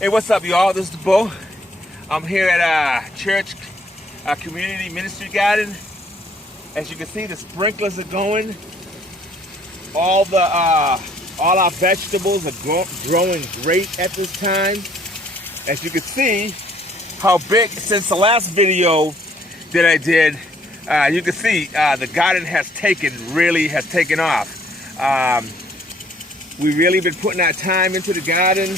Hey, what's up, y'all? This is the Bo. I'm here at church community ministry garden. As you can see, the sprinklers are going. All our vegetables are growing great at this time. As you can see, how big since the last video that I did, you can see the garden has taken off. We really been putting our time into the garden,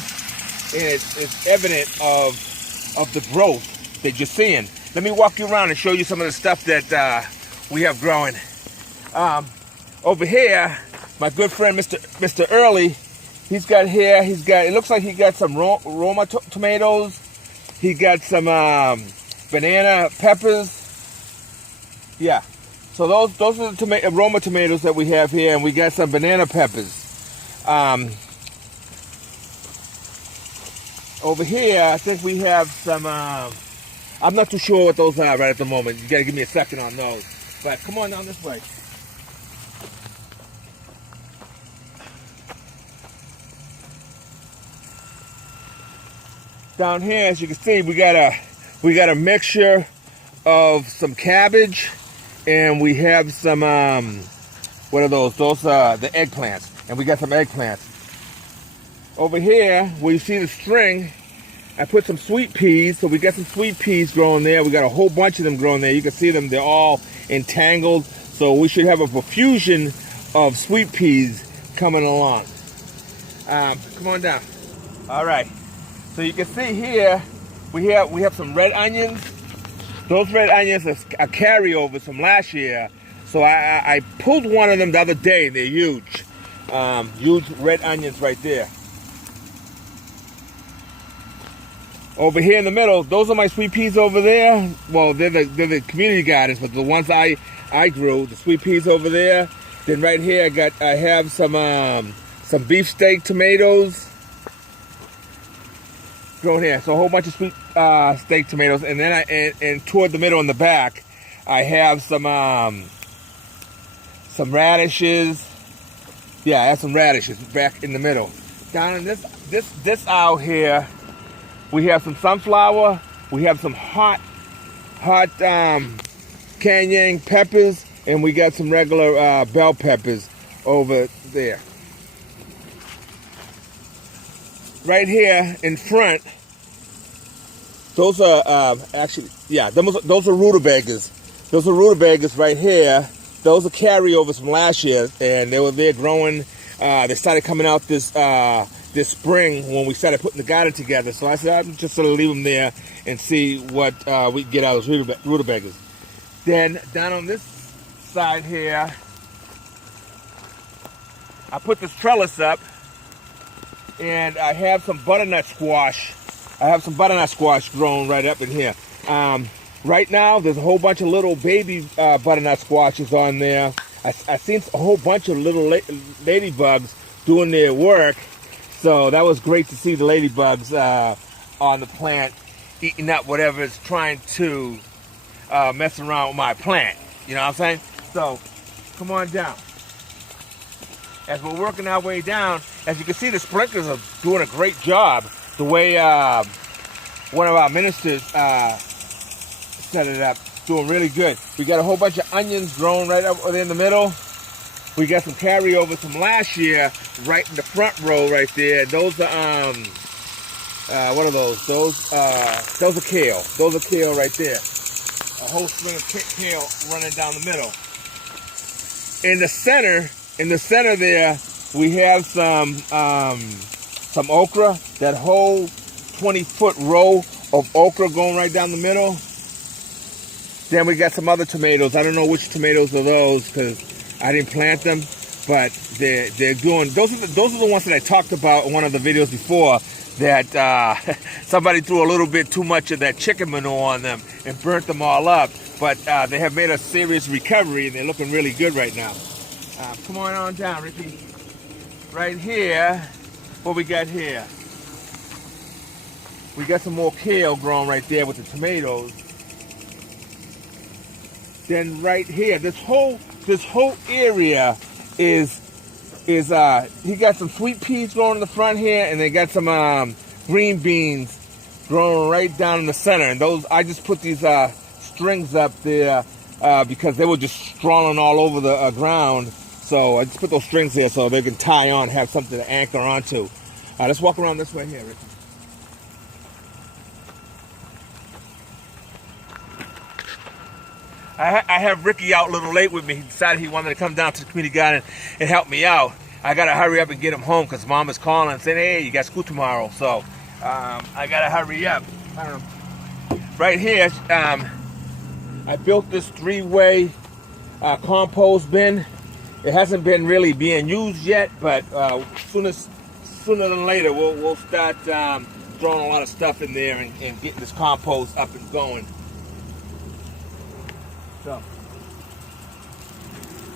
and it's evident of the growth that you're seeing. Let me walk you around and show you some of the stuff that we have growing. Over here, my good friend Mr. Early, it looks like he got some Roma tomatoes. He got some banana peppers. Yeah, so those are the Roma tomatoes that we have here, and we got some banana peppers. Over here, I think we have some, I'm not too sure what those are right at the moment. You gotta give me a second on those. But come on down this way. Down here, as you can see, we got a mixture of some cabbage, and we have some, what are those? Those are the eggplants. And we got some eggplants. Over here, where you see the string, I put some sweet peas. So we got some sweet peas growing there. We got a whole bunch of them growing there. You can see them, they're all entangled. So we should have a profusion of sweet peas coming along. Come on down. All right. So you can see here, we have some red onions. Those red onions are carryovers from last year. So I pulled one of them the other day. They're huge. Huge red onions right there. Over here in the middle, those are my sweet peas over there. Well, they're the community gardens, but the ones I grew, the sweet peas over there. Then right here, I have some beefsteak tomatoes growing here. So a whole bunch of sweet steak tomatoes, and then and toward the middle in the back, I have some radishes. Yeah, I have some radishes back in the middle. Down in this aisle here, we have some sunflower. We have some hot cayenne peppers, and we got some regular bell peppers over there. Right here in front, those are those are rutabagas. Those are rutabagas right here. Those are carryovers from last year, and they're growing. They started coming out this spring when we started putting the garden together. So I said I'm just gonna leave them there and see what we can get out of those rutabagas. Then down on this side here, I put this trellis up, and I have some butternut squash. I have some butternut squash growing right up in here. Right now, there's a whole bunch of little baby butternut squashes on there. I've seen a whole bunch of little ladybugs doing their work. So that was great to see the ladybugs on the plant eating up whatever is trying to mess around with my plant. You know what I'm saying? So come on down. As we're working our way down, as you can see, the sprinklers are doing a great job. The way one of our ministers set it up, doing really good. We got a whole bunch of onions growing right up in the middle. We got some carryovers from last year right in the front row right there. Those are what are those? Those are kale. Those are kale right there. A whole string of kale running down the middle. In the center there, we have some okra. That whole 20-foot row of okra going right down the middle. Then we got some other tomatoes. I don't know which tomatoes are those because I didn't plant them, but they're doing. Those are the ones that I talked about in one of the videos before. That somebody threw a little bit too much of that chicken manure on them and burnt them all up. But they have made a serious recovery, and they're looking really good right now. Come on down, Ricky. Right here, what we got here? We got some more kale growing right there with the tomatoes. Then right here, this whole area is he got some sweet peas growing in the front here, and they got some green beans growing right down in the center. And those, I just put these strings up there because they were just sprawling all over the ground. So I just put those strings there so they can tie on, have something to anchor onto. Let's walk around this way here, Ricky. I have Ricky out a little late with me. He decided he wanted to come down to the community garden and help me out. I got to hurry up and get him home because Mom is calling and saying, hey, you got school tomorrow. So I got to hurry up. Right here, I built this 3-way compost bin. It hasn't been really being used yet, but sooner than later, we'll start throwing a lot of stuff in there and getting this compost up and going. So,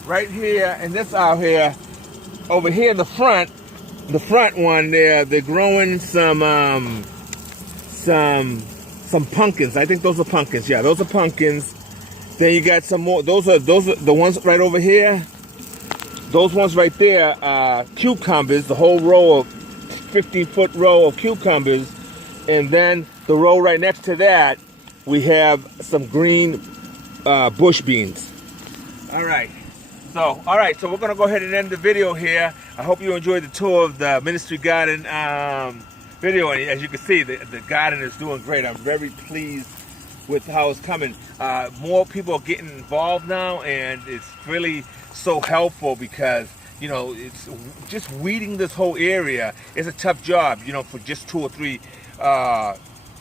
right here, and this out here, over here in the front one there, they're growing some pumpkins. I think those are pumpkins. Yeah, those are pumpkins. Then you got some more. Those are the ones right over here. Those ones right there are cucumbers. The whole row of 15-foot row of cucumbers, and then the row right next to that, we have some green bush beans. All right, so we're gonna go ahead and end the video here. I hope you enjoyed the tour of the Ministry Garden video, and as you can see, the garden is doing great. I'm very pleased with how it's coming. More people are getting involved now, and it's really so helpful because, you know, it's just weeding this whole area is a tough job, you know, for just 2 or 3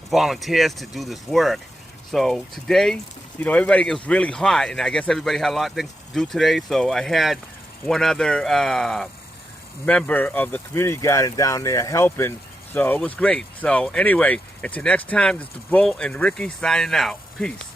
volunteers to do this work. So today, you know, everybody, it was really hot, and I guess everybody had a lot of things to do today. So I had one other member of the community garden down there helping. So it was great. So anyway, until next time, this is Bull and Ricky signing out. Peace.